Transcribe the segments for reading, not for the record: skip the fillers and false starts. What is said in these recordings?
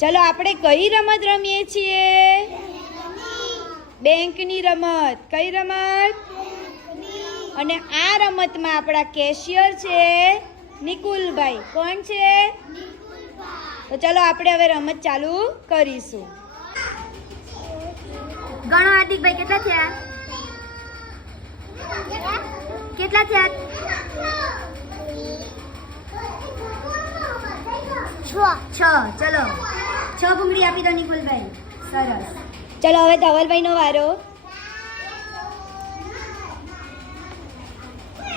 ચલો આપણે કઈ રમત રમીએ છીએ? બેંકની રમત. કઈ રમત? અને આ રમતમાં આપણા કેશિયર છે નિકુલભાઈ. કોણ છે? તો ચલો આપણે હવે રમત ચાલુ કરીશું. ગણો હાર્દિકભાઈ, કેટલા થયા? કેટલા થયા? 6. ચલો 6 ભૂંગળી આપી દો નિકુલભાઈ. સરસ. ચલો હવે ધવલભાઈનો વારો.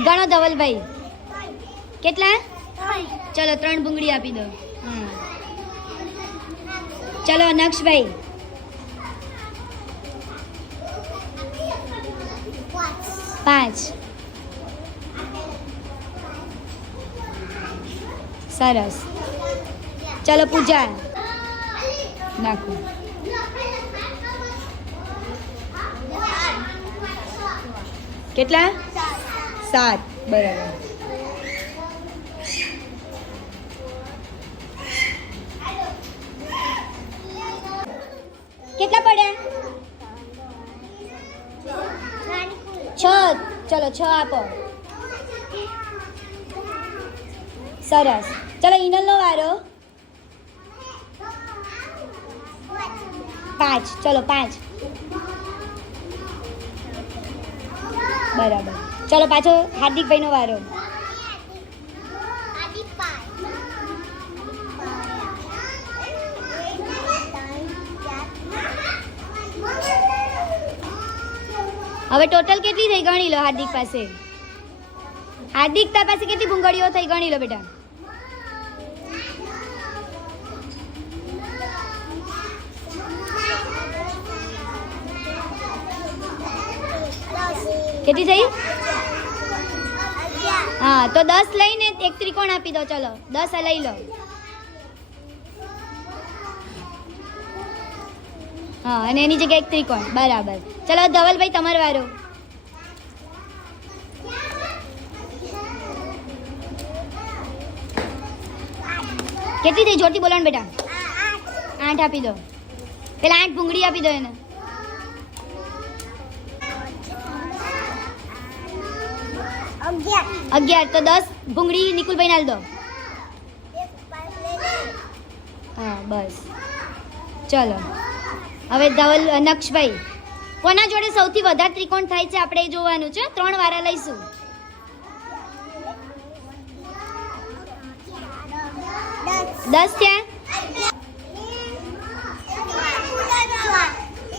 ગણો ધવલભાઈ, કેટલા? ચલો 3 ભૂંગળી આપી દો. ચલો નક્ષભાઈ. 5. સરસ. ચલો પૂજા નાખો. કેટલા? 7. બરાબર. કેટલા પડ્યા? 6. ચલો 6 આપો. સરસ. ચલો હિનલનો વારો. 5. ચલો 5. બરાબર. ચલો પાછો હાર્દિકભાઈનો વારો. હવે ટોટલ કેટલી થઈ ગણી લો હાર્દિક પાસે. હાર્દિક તાર પાસે કેટલી ભૂંગળીઓ થઈ ગણી લો બેટા. કેટલી થઈ? હા, તો 10 લઈને એક ત્રિકોણ આપી દો. ચલો 10 લઈ લો. હા, અને એની જગ્યાએ એક ત્રિકોણ. બરાબર. ચલો ધવલભાઈ તમારો વારો. કેટલી થઈ? જોરથી બોલો ને બેટા. 8 આપી દો. પેલા 8 ભૂંગળી આપી દો એને. 11. તો 10 ભૂંગળી નિકુલભાઈ નાલ દો. હા, બસ. ચલો હવે ધવલ નક્ષભાઈ, કોના જોડે સૌથી વધારે ત્રિકોણ થાય છે આપણે એ જોવાનું છે. 3 વારા લઈશું. 10 થયા?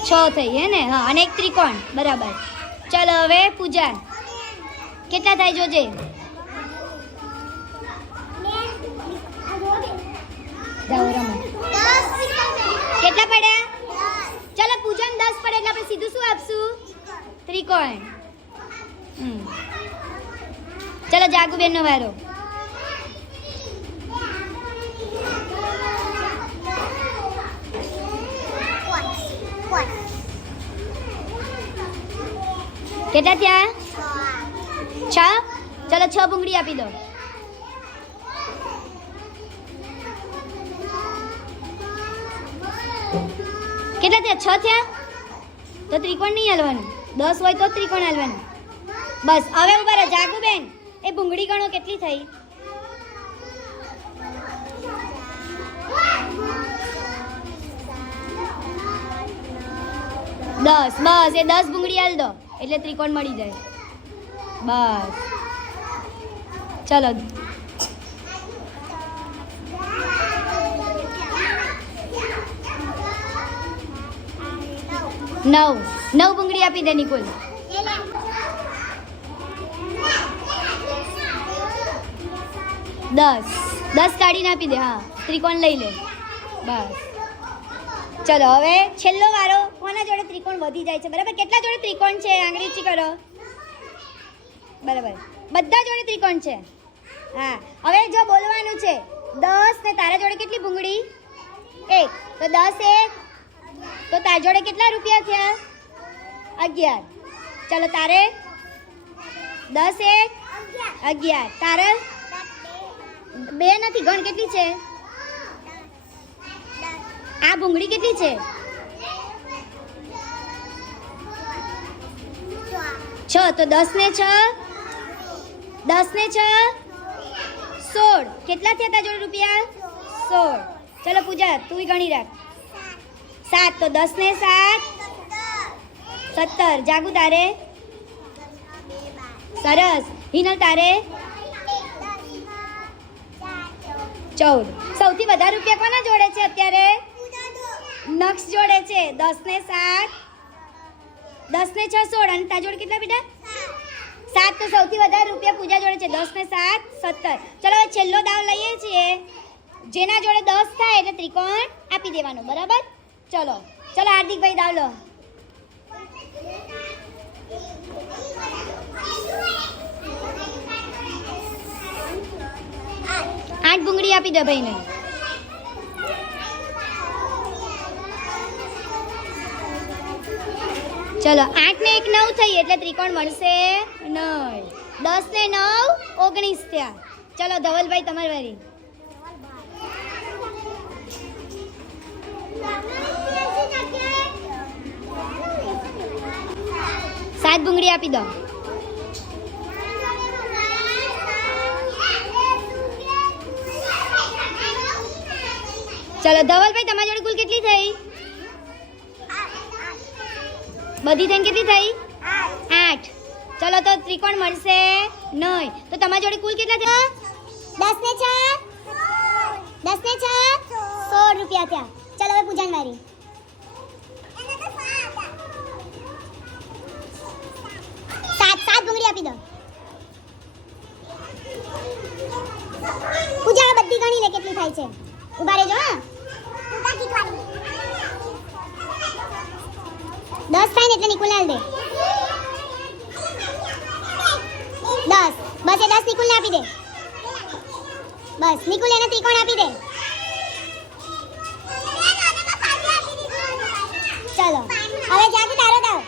6 થઈ હે ને? હા, અને એક ત્રિકોણ. બરાબર. ચલો હવે પૂજા, કેટલા થાય જોજે. કેટલા પડ્યા? ચલો પૂજન 10 પડે એટલે આપણે સીધું શું આપશું? ત્રિકોણ. ચલો જાગુબેન નો વારો. કેટલા થયા? 6. ચલો 6 ભૂંગળી આપી દો. કેટલા થયા? 6 થયા? તો ત્રિકોણ નહીં હાલવાનું. 10 હોય તો ત્રિકોણ હાલવાનું. બસ. હવે ઉભા રહો જાગુબેન, એ ભૂંગળી ગણો કેટલી થઈ? 10. બસ, એ 10 ભૂંગળી હાલ દો એટલે ત્રિકોણ મળી જાય. બસ. ચલો 9 ભૂંગળી આપી દે નિકુલ. 10 કાઢીને આપી દે. હા, ત્રિકોણ લઈ લે. બસ. ચલો હવે છેલ્લો વારો. કોના જોડે ત્રિકોણ વધી જાય છે? બરાબર. કેટલા જોડે ત્રિકોણ છે? આંગળી ઊંચી કરો. બરાબર. બધા જોડે ત્રિકોણ છે. હા, હવે જો બોલવાનું છે 10 ને તારા જોડે કેટલી ભૂંગળી? 1. તો 10 1. તો તારા જોડે કેટલા રૂપિયા થયા? 11. ચલો તારે 10 1 11. તારે 2 નથી. ગણ કેટલી છે? આ ભૂંગળી કેટલી છે? 6 તો 10 ને 6 10 ને 6 16 કેટલા થયા તારા જોડે રૂપિયા? 16. ચલો પૂજા તું ગણી રાખ. 7 તો 10 ને 7 17. જાગુ તારે? સરસ. હિનલ તારે? 14. સૌથી વધારે રૂપિયા કોના જોડે છે અત્યારે? નક્ષ જોડે છે. 10 ને 7 10 ને 6 16 અને તારા જોડે કેટલા બેટા? 7 તો સૌથી વધારે રૂપિયા પૂજા જોડે છે. 10 ને 7 17. ચલો હવે છેલ્લો દાવ લઈએ છીએ. જેના જોડે 10 થાય એટલે ત્રિકોણ આપી દેવાનો, બરાબર? ચલો ચલો હાર્દિકભાઈ દાવ લો. 8 ભૂંગળી આપી દે ભાઈને. ચલો 8 ને 1 9 થઈ એટલે ત્રિકોણ મળશે નહીં. 10 ને 9 19 થયા. ચલો ધવલભાઈ તમારી વારી. 7 ભૂંગળી આપી દો. ચલો ધવલભાઈ તમારી જોડે કુલ કેટલી થઈ? બધી થઈને કેટલી થઈ? 8. ચલો તો ત્રિકોણ મળશે નહીં. તો તમારી જોડે કુલ કેટલા થયા? 10 ને 6 16 રૂપિયા થયા. ચલો હવે પૂજાન વારી. 7 ભૂંગળી આપી દો. પૂજા બધી ગણી લે કેટલી થાય છે. ઉભા રહેજો. હા 10 થાય ને એટલે નિકુલને દે. 10 બસ એ 10 નિકુલને આપી દે. બસ નિકુલ એને ત્રિકોણ આપી દે. ચલો હવે જાગુ તારો દાવ.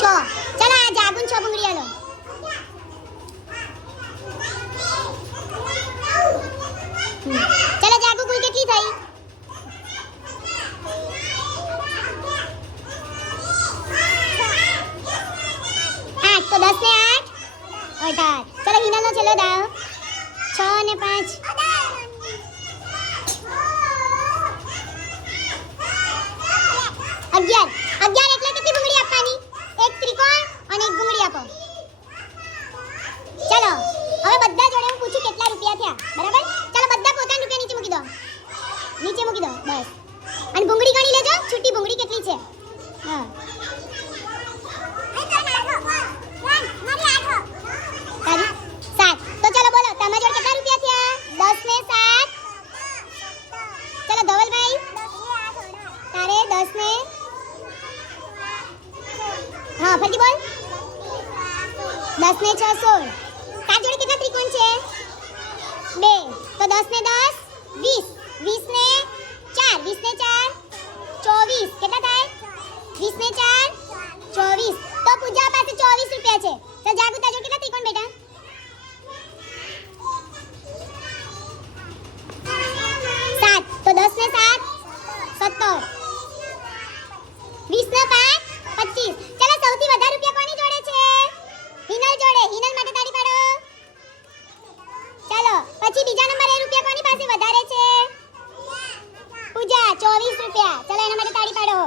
ચલો આ જાગુન 6 ભૂંગળી આલો. ચલો જાગુ કુલ કેટલી થઈ? 8 તો 10 ને 8 18. ચલો હિનાનો છેલ્લો દાવ. 6 ને 5 11 એટલે કેટલી ભૂંગળી આપવાની? એક ત્રિકોણ અને એક ભૂંગળી આપો. ચલો હવે બધા જોડે હું પૂછું કેટલા રૂપિયા થયા, બરાબર? ચલો બધા પોતાના રૂપિયા નીચે મૂકી દો. નીચે મૂકી દો બસ. અને ભૂંગળી ગણી લેજો. છૂટી ભૂંગળી કેટલી છે? હા તારી 7. તો ચલો બોલો તમારા જોડે કેટલા રૂપિયા થયા? 10 ને 7. ચલો ધવલભાઈ તારે 10 ને હા ફરીથી બોલ. 10 ને 6 16. તાર જોડે કેટલા ત્રિકોણ છે? 2. તો 10 ને 10 20. 20 ને 4 20 ને 4 24. કેટલા થાય? 20 ને 4 24. તો પૂજા પાસે 24 રૂપિયા છે. તો જાગુ તાર જોડે કેટલા ત્રિકોણ બેટા? 7. તો 10 ને 7 17. 20 ને 5 25. ચલો સૌથી વધારે રૂપિયા કોની જોડે છે? હિનલ જોડે. હિનલ માટે તાળી પાડો. ચલો પછી બીજા નંબરે રૂપિયા કોની પાસે વધારે છે? પૂજા 24 રૂપિયા. ચલો એના માટે તાળી પાડો.